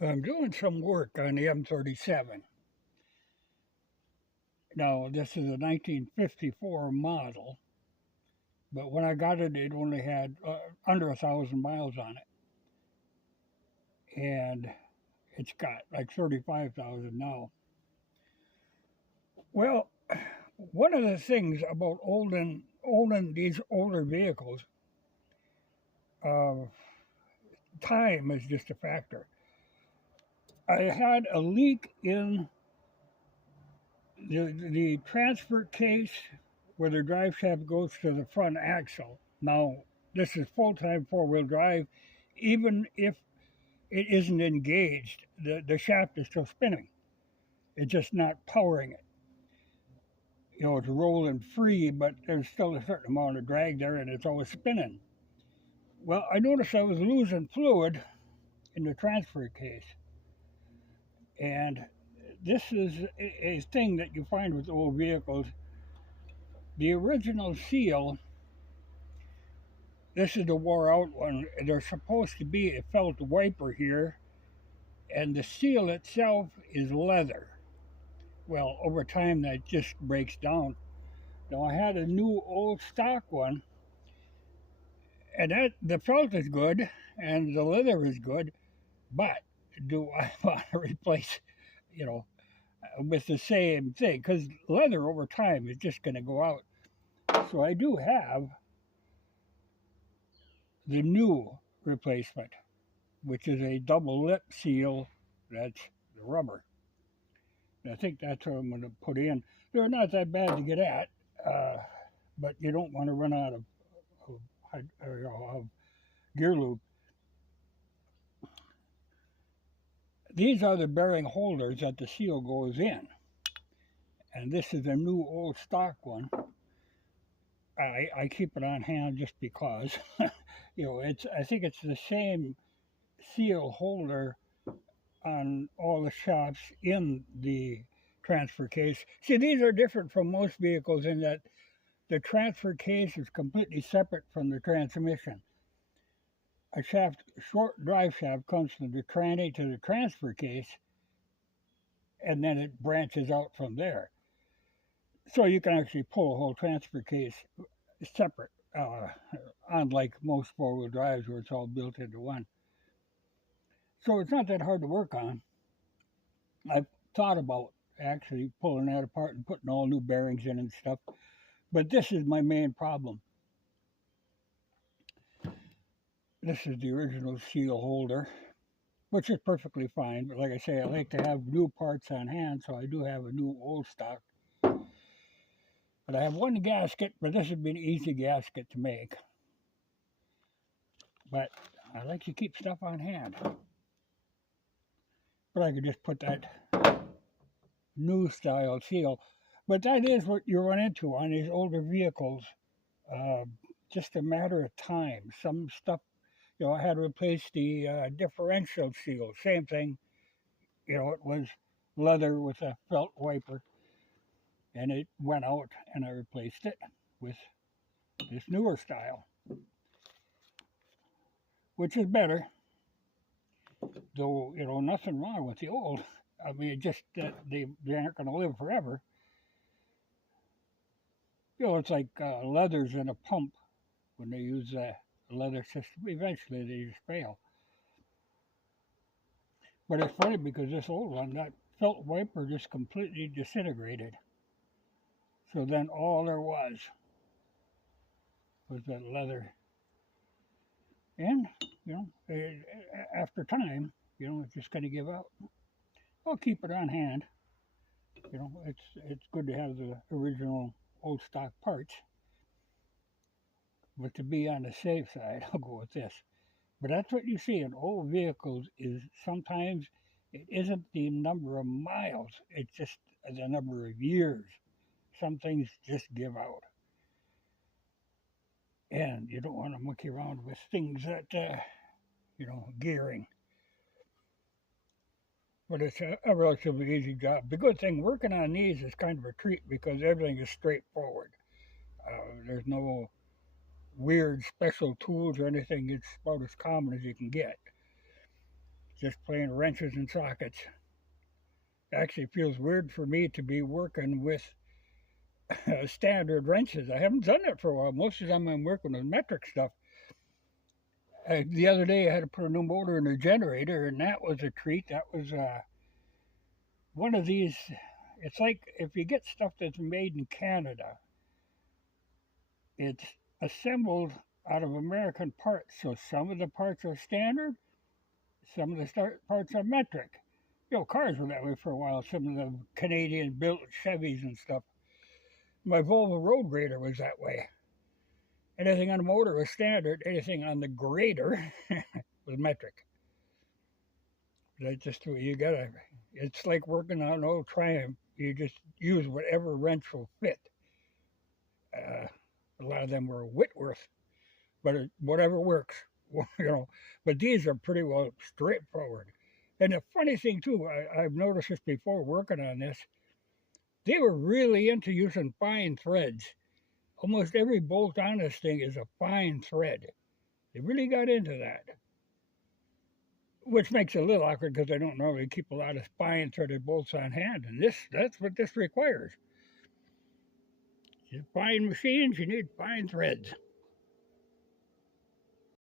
I'm doing some work on the M37. Now, this is a 1954 model, but when I got it, it only had under 1,000 miles on it, and it's got like 35,000 now. Well, one of the things about olden these older vehicles, uh, time is just a factor. I had a leak in the transfer case where the drive shaft goes to the front axle. Now, this is full time four wheel drive. Even if it isn't engaged, the shaft is still spinning. It's just not powering it. It's rolling free, but there's still a certain amount of drag there and it's always spinning. Well, I noticed I was losing fluid in the transfer case. And this is a thing that you find with old vehicles. The original seal, this is the wore out one. There's supposed to be a felt wiper here, and the seal itself is leather. Well, over time that just breaks down. Now I had a new old stock one, and that the felt is good and the leather is good, but do I want to replace, you know, with the same thing? Because leather over time is just going to go out. So I do have the new replacement, which is a double lip seal. That's the rubber. And I think that's what I'm going to put in. They're not that bad to get at, uh, but you don't want to run out of gear lube. These are the bearing holders that the seal goes in, and this is a new old stock one. I keep it on hand just because, it's. I think it's the same seal holder on all the shops in the transfer case. See, these are different from most vehicles in that the transfer case is completely separate from the transmission. A short drive shaft comes from the tranny to the transfer case, and then it branches out from there. So you can actually pull a whole transfer case separate, unlike most four-wheel drives where it's all built into one. So it's not that hard to work on. I've thought about actually pulling that apart and putting all new bearings in and stuff, but this is my main problem. This is the original seal holder, which is perfectly fine. But like I say, I like to have new parts on hand, so I do have a new old stock. But I have one gasket, but this would be an easy gasket to make. But I like to keep stuff on hand. But I could just put that new style seal. But that is what you run into on these older vehicles. Uh, just a matter of time. Some stuff, I had to replace the differential seal. Same thing. It was leather with a felt wiper, and it went out, and I replaced it with this newer style, which is better. Though nothing wrong with the old. I mean, just that they aren't going to live forever. It's like leathers in a pump when they use a leather system. Eventually, they just fail. But it's funny because this old one, that felt wiper just completely disintegrated. So then all there was that leather. And, after time, it's just going to give out. I'll keep it on hand. It's good to have the original old stock parts. But to be on the safe side, I'll go with this. But that's what you see in old vehicles is sometimes it isn't the number of miles, it's just the number of years. Some things just give out. And you don't want to monkey around with things that, gearing. But it's a relatively easy job. The good thing working on these is kind of a treat because everything is straightforward. There's no weird special tools or anything. It's about as common as you can get. just playing wrenches and sockets. Actually feels weird for me to be working with standard wrenches. I haven't done that for a while. Most of the time I'm working with metric stuff. The other day I had to put a new motor in a generator, and that was a treat. That was one of these. It's like if you get stuff that's made in Canada, it's assembled out of American parts. So some of the parts are standard, some of the parts are metric. You know, cars were that way for a while. Some of the Canadian built Chevys and stuff. My Volvo Road Grader was that way. Anything on the motor was standard. Anything on the grader was metric. That's just what you gotta. It's like working on an old Triumph. You just use whatever wrench will fit. A lot of them were Whitworth, but whatever works, you know. But these are pretty well straightforward. And the funny thing too, I've noticed this before working on this, they were really into using fine threads. Almost every bolt on this thing is a fine thread. They really got into that. Which makes it a little awkward because I don't normally keep a lot of fine threaded bolts on hand. And that's what this requires. You fine machines, you need fine threads.